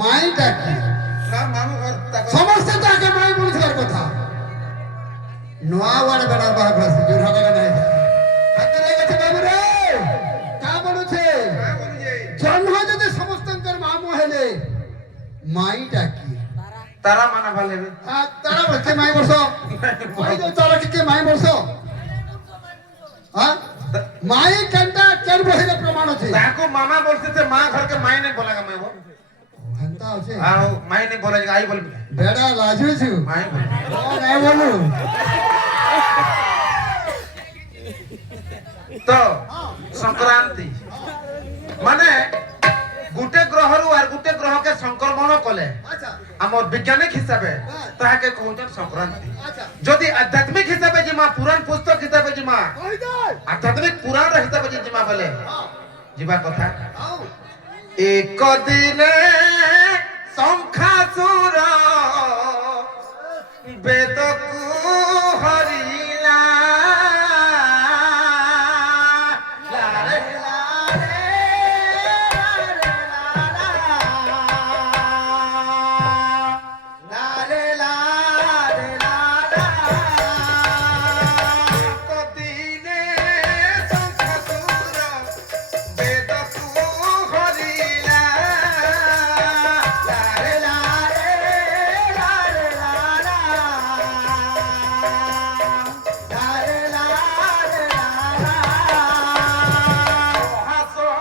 মাইটা কি না মামু ঘর সমস্ত তো আগে মাই বলছিলার কথা নোয়া ওয়াড় বেড়া বাড়া বাড়া জোর হাতে নাই হাতে লেগেছে বাবু রে কা বলছে জন্ম যদি সমস্তঙ্কর মামু হেলে মাইটা কি তারা মানা ভালে তারা বলছে মাই বসো ওই যে তারা কি মাই বসো হ্যাঁ মাই কেনটা কেন বহিরে প্রমাণ আছে তাকো মামা বলতেছে মা ঘরকে মাই নাই বলাগা মাই বল ঘন্টা আছে আও মাই নাই বলাগা আই বলবি বেড়া লাজুছু মাই বল নাই বলু তো সংক্রান্তি মানে গুটে গ্রহরু আর গুটে গ্রহকে সংক্রমণ কলে আচ্ছা আমার বৈজ্ঞানিক হিসাবে তাহাকে কହୁছন সংক্রান্তি আচ্ছা যদি আধ্যাত্মিক হিসাবে জিমা পুরাণ পুস্তক হিসাবে জিমা কই দে আধ্যাত্মিক পুরাণ হিসাবে জিমা বলে ଯିବା କଥା আও ଏକ ଦିନେ ଶଙ୍ଖାସୁର ବେଦକୁ ହରିଲା ଲାରେ ଲାରେ ଲାରେ ଲାରେ ଲାରେ ଏକ ଦିନେ ଶଙ୍ଖାସୁର ବେଦକୁ ହରିଲା ଲାରେ ଲାରେ ଲାରେ ଲାରେ ଲାରେ ଲାରେ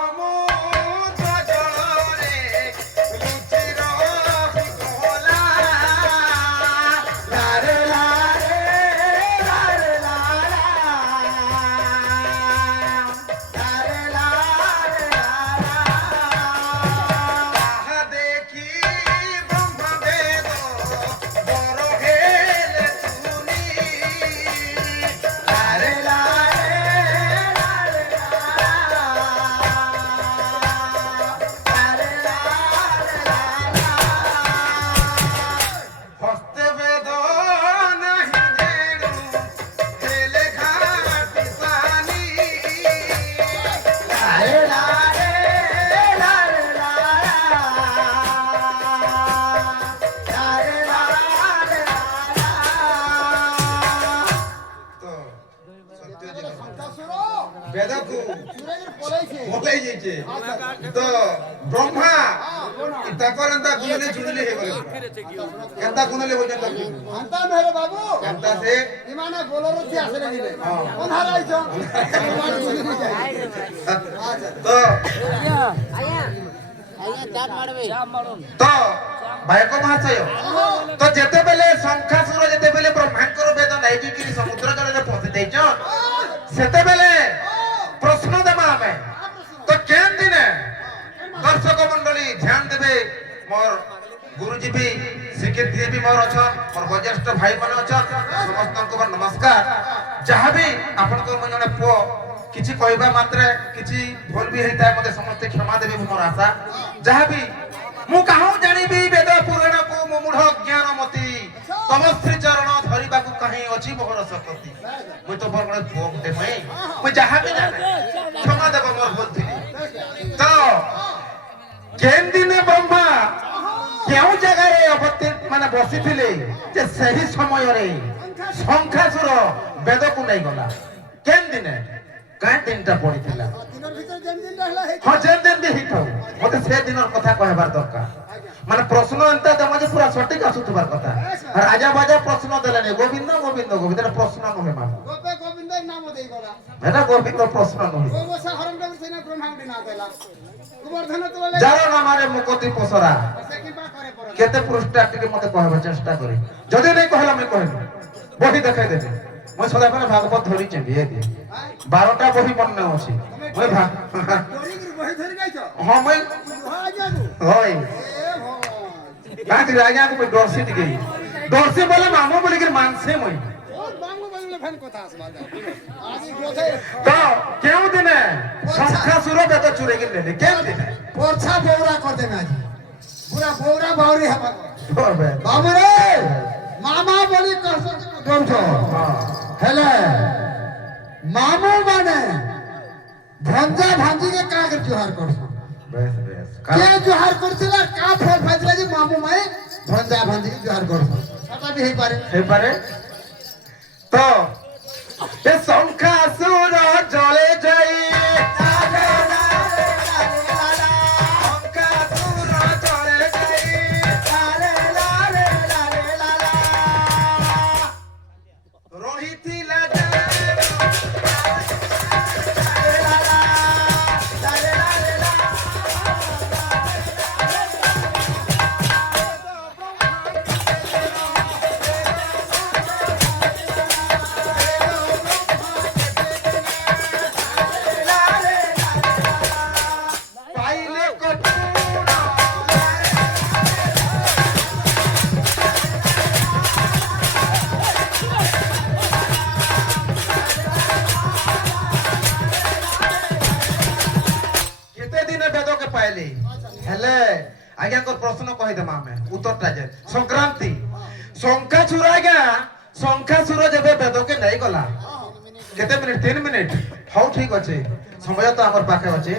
ମହାসমୁଦ୍ର ଜଳରେ ଲୁଚି ରହିଗଲା ଲାରେ ଲାରେ ଲାରେ ଲାରେ ଲାରେ ତାହା ଦେଖି ବ୍ରହ୍ମବେଦ ବର ହେଲେ ତୁନି ଲାରେ ଲାରେ ଲାରେ ହସ୍ତେ ବେଦ ନାହିଁ ଯେଣୁ ହେଲେ ଘାଟି ପାନି ଲାରେ ଲାରେ ଲାରେ ଲାରେ ଲାରେ তো সত্যজিৎ শঙ্কাসুর বেদকু সুরের পলাইছে বলাই যাইছে তো ব্রহ্মা তাকরন্তা গুণলে চুনলে হে গলে কেনতা গুণলে হইছে তো ঘন্টা মেরে বাবু কেনতা সে ইমানে বোলর সে আসলে দিলে কোন হারাইছো তো তো ভাইক মহাশয় তো যেতেবেলে শঙ্খাসুর যেতেবেলে ব্রহ্মাঙ্কর বেদ নাইকি কি সমুদ্র জলে পৌঁছে যাইছ সেতেবেলে প্রশ্ন দেবা আমি তো কেন দিনে দর্শক মন্ডলী ধ্যান দেবে মোর গুরুজি বি স্বীকৃতি বি মোর অছন মোর বয়োজ্যেষ্ঠ ভাই মানে অছন সমস্তଙ୍କୁ মোর নমস্কার যাহা বি আপনাদের মই জনে পুଅ কিছু কইবা মাত্রে কিছু ভুল বি হইতা মতে সমস্ত ক্ষমা দেবে মোর আশা যাহা বি মু কাহু জানিবি বেদ পুরাণ কো মূঢ় জ্ঞানমতি তমশ্রী চরণ ধরিবাকু কাহি অছি মোহর শক্তি মুই তো বড় পুଅ গুটে মুই যাহা বি জানে ক্ষমা দেব মোর ভুল থিলি তো কেন দিনে ব্রহ্মা কেউ জায়গায় অবতীর্ণ মানে বসিଥିଲେ যে সেই সময়রে শঙ্খাসুর বেদকু নাই গলা কেন দিনে কাই দিনটা পড়িଥିଲା দিনের ভিতর যেন দিনটা হলা হেই হ্যাঁ যেন দিন বি হিত মতে সে দিনের কথা কহবার দরকার মানে প্রশ্ন এন্তা দেবা যে পুরা সঠিক আসুথবার কথা আর আজা বাজা প্রশ্ন দেলেনি গোবিন্দ গোবিন্দ গোবিন্দ এটা প্রশ্ন নহে মানো গোপে গোবিন্দের নাম দেই গলা এটা গোবিন্দ প্রশ্ন নহে গোবসা হরমটা সেনা ব্রহ্মাউডি না দেলা গোবর্ধন তোলে যার নামারে মুকতি পসরা সে কি পা করে পড়া কেতে পৃষ্ঠা টিকে মতে কহবার চেষ্টা করি যদি নাই কহলা আমি কহিবি বহি দেখাই দেবে মই সদাবেলে ভাগবত ধরিছে বিয়ে দিয়ে 12টা বহি মনে আছে মই ডরি গুরু বহি ধরি গাইছো হ্যাঁ মই হয় যাবো হয় এ ভগবান কাটি রাজা কো ডরসি টিকে ডরসি বলে মামু বলি কি মানছে মই ও বাংলা বললে ফ্যান কথা আসবা আজি গোথে তো কেউ দিনে শঙ্খাসুর বেদ চুরে গেলে কেউ দিনে পরছা বৌরা করতে না আজি পুরা বৌরা বাউরি হবা করবে বাবরে মামা বলি কষ্ট দৌছ হেলে মামু মানে ভঞ্জা ভাঞ্জি কে কাকে জোহার করছ বেশ বেশ কে জোহার করছিল কা ফল ফাজলে ମାମୁ ମାଇ ଭଞ୍ଜା ଭଞ୍ଜି ଜୁହାର କରୁଛୁ ସେଟା ବି ହେଇପାରେ ହେଇପାରେ ତ ଏ ଶଙ୍ଖାସୁର ଜଳେ ଯାଇ ଶଙ୍ଖାସୁର ଜଳେ ଯାଇ ରହିଥିଲା ପାଇଲେ କପୁର କେତେ ଦିନ ବେଦକେ ପାଇଲେ ହେଲେ ଆଜ୍ଞାଙ୍କର ପ୍ରଶ୍ନ କହିଦେମା ଆମେ ଉତ୍ତରଟା ଯେ ସଂକ୍ରାନ୍ତି ଶଙ୍ଖାସୁର ଆଜ୍ଞା ଶଙ୍ଖାସୁର ଯେବେ ବେଦକେ ନେଇ ଗଲା କେତେ ମିନିଟ 3 ମିନିଟ ହଉ ଠିକ ଅଛି ସମୟ ତ ଆମର ପାଖେ ଅଛି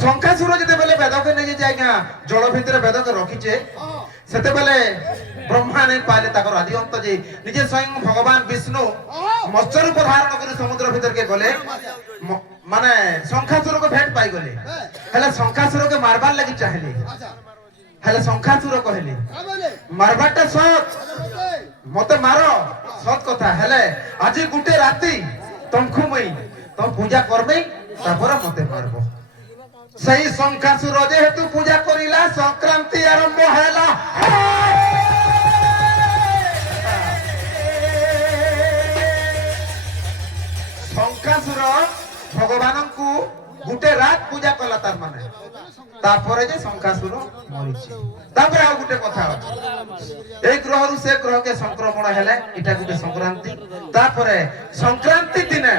ଶଙ୍ଖାସୁର ଯେତେବେଳେ ବେଦକେ ନେଇ ଆଜ୍ଞା ଜଳ ଭିତରେ ବେଦକେ ରଖିଛେ ସେତେବେଳେ ବ୍ରହ୍ମା ନେଇ ପାଇଲେ ତାଙ୍କର ଆଦି ଅନ୍ତ ଯେ ନିଜେ ସ୍ୱୟଂ ଭଗବାନ ବିଷ୍ଣୁ ମତ୍ସ୍ୟ ରୂପ ଧାରଣ କରି ସମୁଦ୍ର ଭିତରକେ ଗଲେ ମାନେ ଶଙ୍ଖାସୁରକୁ ଭେଟ ପାଇଗଲେ ହେଲେ ଶଙ୍ଖାସୁରକୁ ମାରବାର ଲାଗି ଚାହିଁଲେ ହେଲେ ଶଙ୍ଖାସୁର କହିଲେ ମାରବାରଟା ସତ ମତେ ମାର ସତ କଥା ହେଲେ ଆଜି ଗୋଟେ ରାତି ତମକୁ ମୁଇଁ ତମ ପୂଜା କରବେ ତାପରେ ମତେ ମାରବ সেই শঙ্খাসুর যেহেতু পূজা করিলা সংক্রান্তি আরম্ভ হেলা শঙ্খাসুর ভগবানଙ୍କୁ গোটে রাত পূজা কলা তার মানে তারপরে যে শঙ্খাসুর মরিছে তারপরে আর গোটে কথা আছে এই গ্রহরু সে গ্রহকে সংক্রমণ হেলে এটা গোটে সংক্রান্তি তারপরে সংক্রান্তি দিনে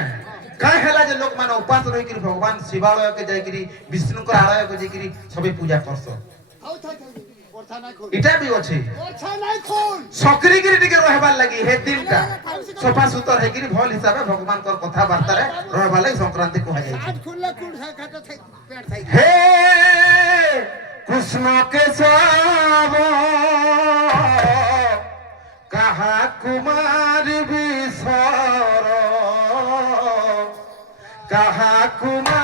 কাই হেলা যে লোক মানে উপাস রহিকি ভগবান শিবালয়কে যাইকি বিষ্ণুଙ୍କର আলয়কে যাইকি সবে পূজা করছ এটা বি আছে সকরিগিরি টিকে রহবার লাগি হে দিনটা সফা সুতর হেগিরি ভাল হিসাবে ভগবানଙ୍କର কথা বার্তারে রহবার লাগি সংক্রান্তি কোহা যাইছে হে কৃষ্ণ কেশব কাহা কুমার বিসর কাহা কুমার